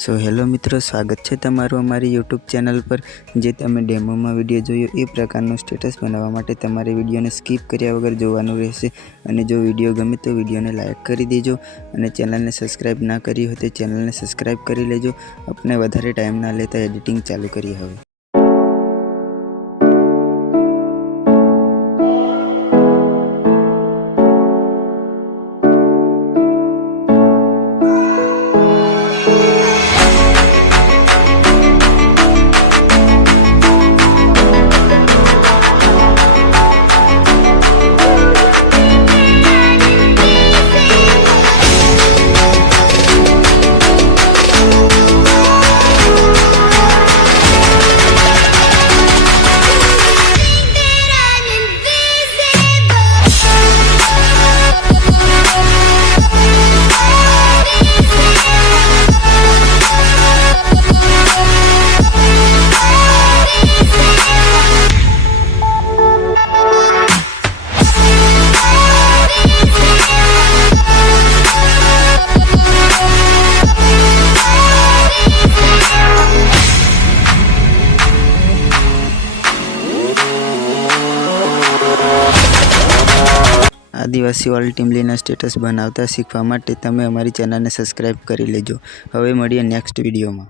So hello मित्रों, स्वागत है तमारू अमारी यूट्यूब चैनल पर। जे तमे डेमो में विडियो जोयो ए प्रकारनो स्टेटस बनावा माटे तमारे विडियो ने स्कीप कर्या वगर जोवानुं रहेशे। अने जो विडियो गमे तो विडियो ने लाइक करी देजो अने चेनल ने सब्सक्राइब ना करी हो तो चेनल ने सब्सक्राइब करी लेजो। अपने वधारे टाइम ना लेता एडिटिंग चालू करी हवे। आदिवासी वाली टीमलीना स्टेटस बनावता शीखवा माटे तमे अमारी चेनल ने सब्सक्राइब करी लेजो। हवे मळीए नेक्स्ट विडियो में।